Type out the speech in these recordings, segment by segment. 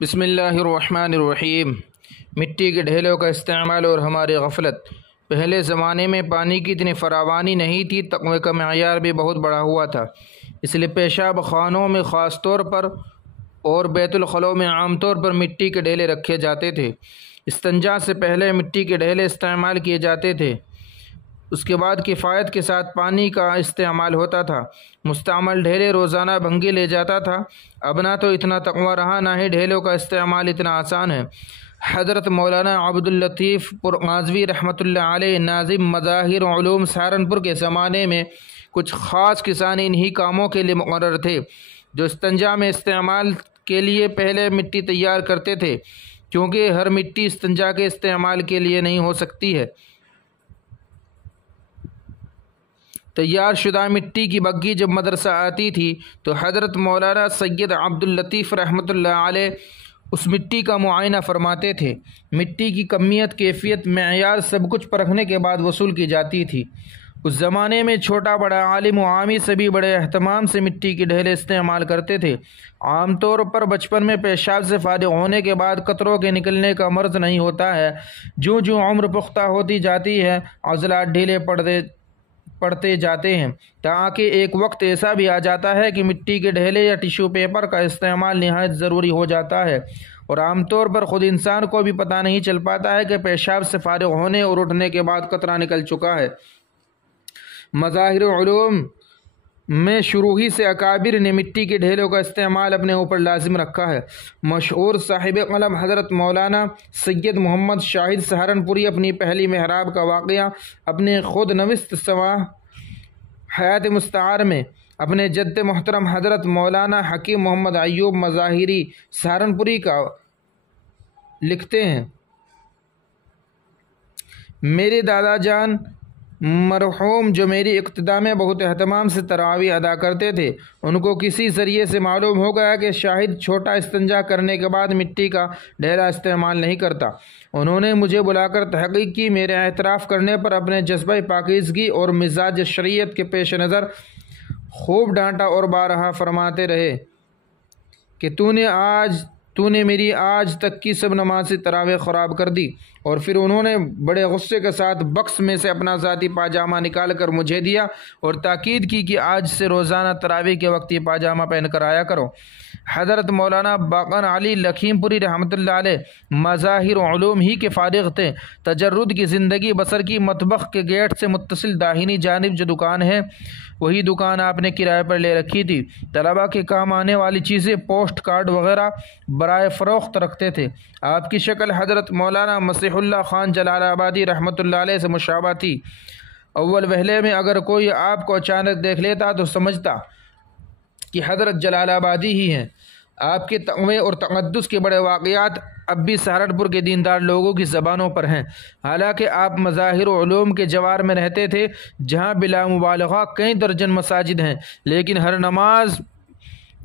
بسم اللہ الرحمن الرحیم۔ مٹی کے ڈھیلوں کا استعمال اور ہماری غفلت۔ پہلے زمانے میں پانی کی اتنی فراوانی نہیں تھی، تقوی کا معیار بھی بہت بڑا ہوا تھا، اس لیے پیشاب خانوں میں خاص طور پر اور بیت الخلاء میں عام طور پر مٹی کے ڈھیلے رکھے جاتے تھے۔ استنجا سے پہلے مٹی کے ڈھیلے استعمال کیے جاتے تھے، اس کے بعد کفایت کے ساتھ پانی کا استعمال ہوتا تھا۔ مستعمل ڈھیلے روزانہ بھنگی لے جاتا تھا۔ اب نہ تو اتنا تقوی رہا، نہ ہی ڈھیلوں کا استعمال اتنا آسان ہے۔ حضرت مولانا عبداللطیف پرغازوی رحمۃ اللہ علیہ، ناظم مظاہر علوم سہارنپور کے زمانے میں کچھ خاص کسان انہی کاموں کے لیے مقرر تھے، جو استنجا میں استعمال کے لیے پہلے مٹی تیار کرتے تھے، کیونکہ ہر مٹی استنجا کے استعمال کے لیے نہیں ہو سکتی ہے۔ تیار شدہ مٹی کی بگھی جب مدرسہ آتی تھی تو حضرت مولانا سید عبداللطیف رحمۃ اللہ علیہ اس مٹی کا معائنہ فرماتے تھے۔ مٹی کی کمیت، کیفیت، معیار سب کچھ پرکھنے کے بعد وصول کی جاتی تھی۔ اس زمانے میں چھوٹا بڑا عالم و عامی سبھی بڑے اہتمام سے مٹی کے ڈھیلے استعمال کرتے تھے۔ عام طور پر بچپن میں پیشاب سے فارغ ہونے کے بعد قطروں کے نکلنے کا مرض نہیں ہوتا ہے۔ جوں جوں عمر پختہ ہوتی جاتی ہے، عضلات ڈھیلے پڑتے جاتے ہیں، تاکہ ایک وقت ایسا بھی آ جاتا ہے کہ مٹی کے ڈھیلے یا ٹیشو پیپر کا استعمال نہایت ضروری ہو جاتا ہے، اور عام طور پر خود انسان کو بھی پتہ نہیں چل پاتا ہے کہ پیشاب سے فارغ ہونے اور اٹھنے کے بعد قطرہ نکل چکا ہے۔ مظاہر علوم میں شروع ہی سے اکابر نے مٹی کے ڈھیلوں کا استعمال اپنے اوپر لازم رکھا ہے۔ مشہور صاحب قلم حضرت مولانا سید محمد شاہد سہارنپوری اپنی پہلی محراب کا واقعہ اپنے خود نوشت سوانح حیات مستعار میں اپنے جد محترم حضرت مولانا حکیم محمد ایوب مظاہری سہارنپوری کا لکھتے ہیں۔ میرے دادا جان مرحوم جو میری ابتدا میں بہت اہتمام سے تراویح ادا کرتے تھے، ان کو کسی ذریعے سے معلوم ہو گیا کہ شاہد چھوٹا استنجا کرنے کے بعد مٹی کا ڈھیلا استعمال نہیں کرتا۔ انہوں نے مجھے بلا کر تحقیق کی، میرے اعتراف کرنے پر اپنے جذبہ پاکیزگی اور مزاج شریعت کے پیش نظر خوب ڈانٹا اور بارہا فرماتے رہے کہ تو نے میری آج تک کی سب نمازی تراویح خراب کر دی۔ اور پھر انہوں نے بڑے غصے کے ساتھ بکس میں سے اپنا ذاتی پاجامہ نکال کر مجھے دیا اور تاکید کی کہ آج سے روزانہ تراویح کے وقت یہ پاجامہ پہن کر آیا کرو۔ حضرت مولانا باقر علی لکھیم پوری رحمۃ اللہ علیہ مظاہر علوم ہی کے فارغ تھے۔ تجرد کی زندگی بسر کی مطبخ کے گیٹ سے متصل داہنی جانب جو دکان ہے، وہی دکان آپ نے کرائے پر لے رکھی تھی۔ طلباء کے کام آنے والی چیزیں، پوسٹ کارڈ وغیرہ برائے فروخت رکھتے تھے۔ آپ کی شکل حضرت مولانا مسیح اللہ خان جلال آبادی رحمۃ اللہ علیہ سے مشابہ تھی۔ اول وہلے میں اگر کوئی آپ کو اچانک دیکھ لیتا تو سمجھتا کہ حضرت جلال آبادی ہی ہیں۔ آپ کے تقوی اور تقدس کے بڑے واقعات اب بھی سہارنپور کے دیندار لوگوں کی زبانوں پر ہیں۔ حالانکہ آپ مظاہر علوم کے جوار میں رہتے تھے، جہاں بلا مبالغہ کئی درجن مساجد ہیں، لیکن ہر نماز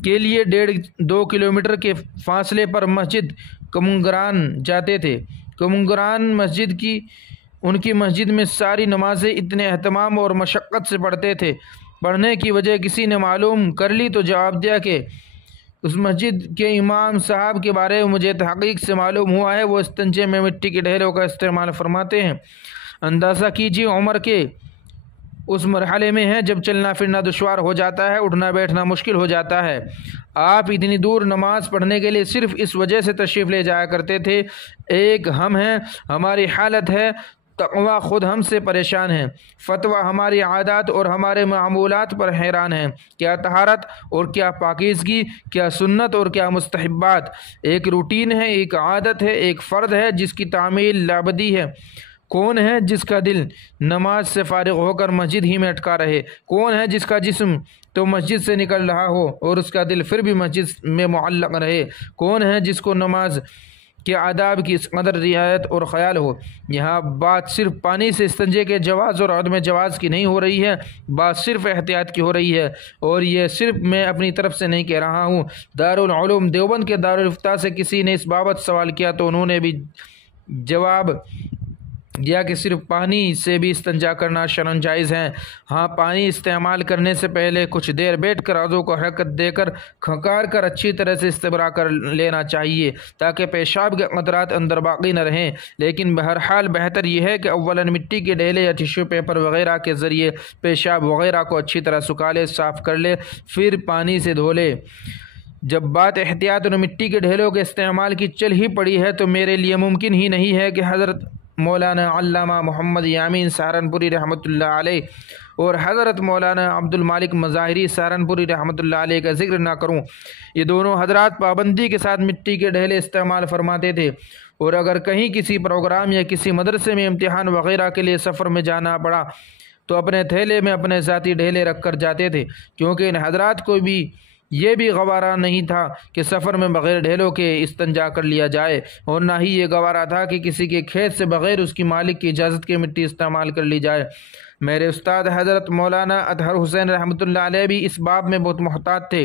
کے لیے 1.5-2 کلومیٹر کے فاصلے پر مسجد کمنگران جاتے تھے۔ کمنگران مسجد ان کی مسجد میں ساری نمازیں اتنے اہتمام اور مشقت سے پڑھتے تھے۔ پڑھنے کی وجہ کسی نے معلوم کر لی تو جواب دیا کہ اس مسجد کے امام صاحب کے بارے میں مجھے تحقیق سے معلوم ہوا ہے، وہ استنجے میں مٹی کے ڈھیلوں کا استعمال فرماتے ہیں۔ اندازہ کیجیے عمر کے اس مرحلے میں ہے جب چلنا پھرنا دشوار ہو جاتا ہے، اٹھنا بیٹھنا مشکل ہو جاتا ہے۔ آپ اتنی دور نماز پڑھنے کے لیے صرف اس وجہ سے تشریف لے جایا کرتے تھے، ایک ہم ہیں، ہماری حالت ہے، تقوی خود ہم سے پریشان ہے، فتویٰ ہماری عادات اور ہمارے معمولات پر حیران ہیں۔ کیا طہارت اور کیا پاکیزگی، کیا سنت اور کیا مستحبات، ایک روٹین ہے، ایک عادت ہے، ایک فرض ہے جس کی تعمیل لابدی ہے۔ کون ہے جس کا دل نماز سے فارغ ہو کر مسجد ہی میں اٹکا رہے؟ کون ہے جس کا جسم تو مسجد سے نکل رہا ہو اور اس کا دل پھر بھی مسجد میں معلق رہے؟ کون ہے جس کو نماز کے آداب کی اس قدر رعایت اور خیال ہو؟ یہاں بات صرف پانی سے استنجے کے جواز اور عدم جواز کی نہیں ہو رہی ہے، بات صرف احتیاط کی ہو رہی ہے، اور یہ صرف میں اپنی طرف سے نہیں کہہ رہا ہوں۔ دارالعلوم دیوبند کے دارالافتاء سے کسی نے اس بابت سوال کیا تو انہوں نے بھی جواب گیا کہ صرف پانی سے بھی استنجا کرنا شرعاً جائز ہے۔ ہاں، پانی استعمال کرنے سے پہلے کچھ دیر بیٹھ کر عضو کو حرکت دے کر کھنکار کر اچھی طرح سے استبرا کر لینا چاہیے تاکہ پیشاب کے قطرات اندر باقی نہ رہیں، لیکن بہرحال بہتر یہ ہے کہ اولاً مٹی کے ڈھیلے یا ٹیشو پیپر وغیرہ کے ذریعے پیشاب وغیرہ کو اچھی طرح سکھا لے، صاف کر لے، پھر پانی سے دھو لے۔ جب بات احتیاط اور مٹی کے ڈھیلوں کے استعمال کی چل ہی پڑی ہے تو میرے لیے ممکن ہی نہیں ہے کہ حضرت مولانا علامہ محمد یامین سہارنپوری رحمۃ اللہ علیہ اور حضرت مولانا عبد المالک مظاہری سہارنپوری رحمۃ اللہ علیہ کا ذکر نہ کروں۔ یہ دونوں حضرات پابندی کے ساتھ مٹی کے ڈھیلے استعمال فرماتے تھے، اور اگر کہیں کسی پروگرام یا کسی مدرسے میں امتحان وغیرہ کے لیے سفر میں جانا پڑا تو اپنے تھیلے میں اپنے ذاتی ڈھیلے رکھ کر جاتے تھے، کیونکہ ان حضرات کو بھی یہ بھی گوارا نہیں تھا کہ سفر میں بغیر ڈھیلوں کے استنجا کر لیا جائے، اور نہ ہی یہ گوارا تھا کہ کسی کے کھیت سے بغیر اس کی مالک کی اجازت کے مٹی استعمال کر لی جائے۔ میرے استاد حضرت مولانا اطہر حسین رحمۃ اللہ علیہ بھی اس باب میں بہت محتاط تھے۔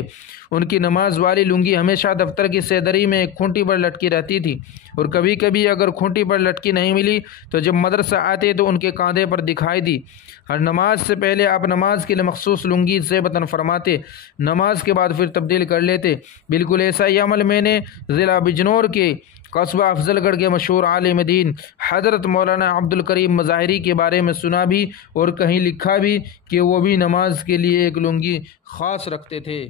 ان کی نماز والی لنگی ہمیشہ دفتر کی سیدری میں ایک کھونٹی پر لٹکی رہتی تھی، اور کبھی کبھی اگر کھونٹی پر لٹکی نہیں ملی تو جب مدرسہ آتے تو ان کے کاندھے پر دکھائی دی۔ ہر نماز سے پہلے آپ نماز کے لیے مخصوص لنگی زیبتاً فرماتے، نماز کے بعد پھر تبدیل کر لیتے۔ بالکل ایسا ہی عمل میں نے ضلع بجنور کے قصبہ افضل گڑھ کے مشہور عالم دین حضرت مولانا عبد الکریم مظاہری کے بارے میں سنا بھی اور کہیں لکھا بھی کہ وہ بھی نماز کے لیے ایک لنگی خاص رکھتے تھے۔